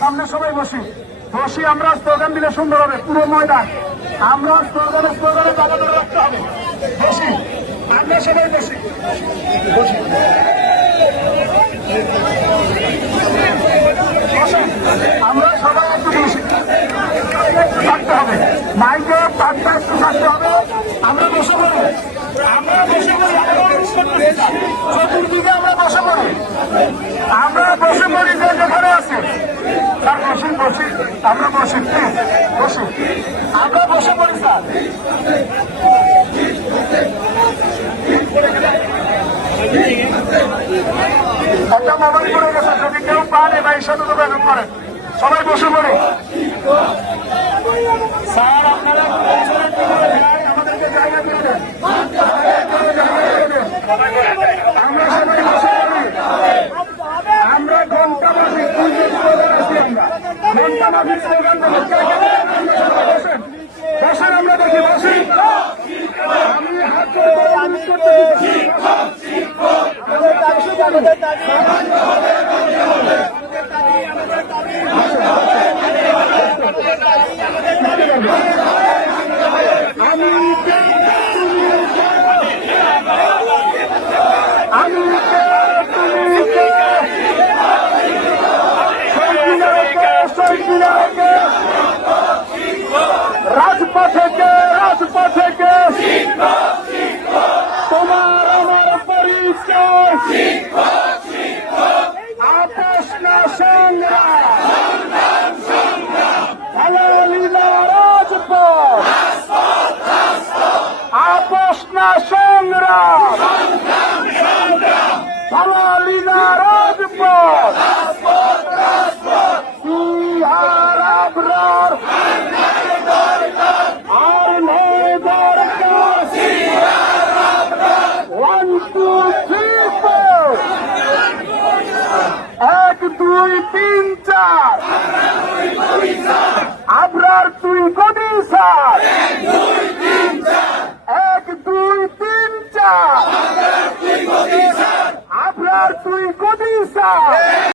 সামনে সবাই বসি। বসি আমরা স্লোগান দিলে সুন্দর হবে, পুরো ময়দান। আমরা স্লোগানে স্লোগানে জায়গা ধরে রাখতে হবে। বসি, আমরা সবাই বসি। বসি, আমরা সবাই একটু বসি। থাকতে হবে। মাইকে পাঁচটা একটু থাকতে হবে আমরা বসে পড়ি আমরা বসে পড়ি আমরা অনুষ্ঠান করতে চাই। চতুর্দিকে আমরা বসে পড়ি। আমরা বসে পড়ি যে যেখানে আছে। স্যার বসি বসি আমরা বসি প্লিজ বসি আমরা বসে পড়ি, স্যার। একটা মোবাইল পড়ে গেছে, যদি কেউ পান এবার সাথে যোগাযোগ করেন সবাই বসে পড়ে স্যার আপনারা বছরের পর ভাই আমাদেরকে জায়গা দিয়ে দেন আমরা সবাই বসে পড়ি আমরা ঘণ্টা মাফিক স্লোগান আছি আমরা ঘণ্টা মাফিক স্লোগান দেবো কে কে দেবেন? আমরা সবাই বসেন আমরা দেখি বসি আমি হাত করে আমি করতে আমাদের আমি কে? আমি কে? তুমি কে? শহীদ কে? শহীদ কে? রাজপথে কে রাজপথে কে তোমার আমার পরিচয় আপোষ না সংগ্রাম হেলালিলা রাজপথ আপোষ না সংগ্রাম হেলালিলা রাজপথ এক দুই তিন চার আবরার তুই কবি স্যার এক দুই তিন চার আবরার তুই কবি স্যার